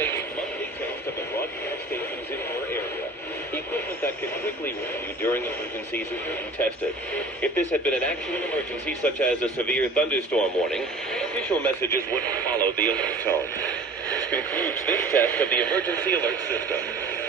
a monthly test of the broadcast stations in your area. Equipment that can quickly warn you during emergencies is being tested. If this had been an actual emergency, such as a severe thunderstorm warning, official messages would follow the alert tone. This concludes this test of the emergency alert system.